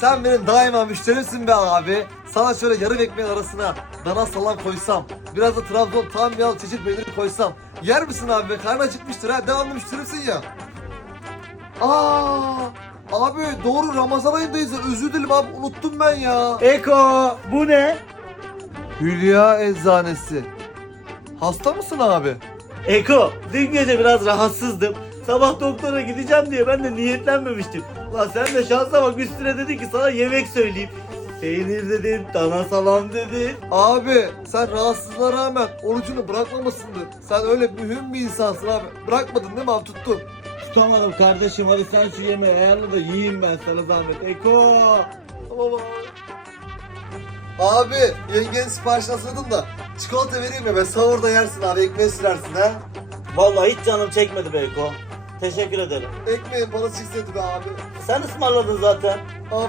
Sen benim daima müşterimsin be abi. Sana şöyle yarım ekmeğin arasına dana salam koysam, biraz da Trabzon tam yağlı çeşit peyniri koysam. Yer misin abi be? Karnın acıkmıştır ha. Devamlı müşterimsin ya. Aa, abi doğru Ramazan ayındayız. Özür dilerim abi unuttum ben ya. Eko bu ne? Hülya Eczanesi. Hasta mısın abi? Eko dün gece biraz rahatsızdım. Sabah doktora gideceğim diye ben de niyetlenmemiştim. Ulan sen de şansa bak üstüne dedi ki sana yemek söyleyeyim. Peynir dedin, dana salam dedin. Abi sen rahatsızlığa rağmen orucunu bırakmamışsındır. Sen öyle mühim bir insansın abi. Bırakmadın değil mi abi tuttun. Tutamadım kardeşim hadi sen şu yemeği ayarla da yiyeyim ben sana zahmet. Eko. Tamam abi. Abi yengenin siparişini asıldım da çikolata vereyim mi? Ben sahurda yersin abi ekmeği sürersin ha. Vallahi hiç canım çekmedi be Eko. Teşekkür ederim. Ekmeğin bana çıksaydı be abi. Sen ısmarladın zaten.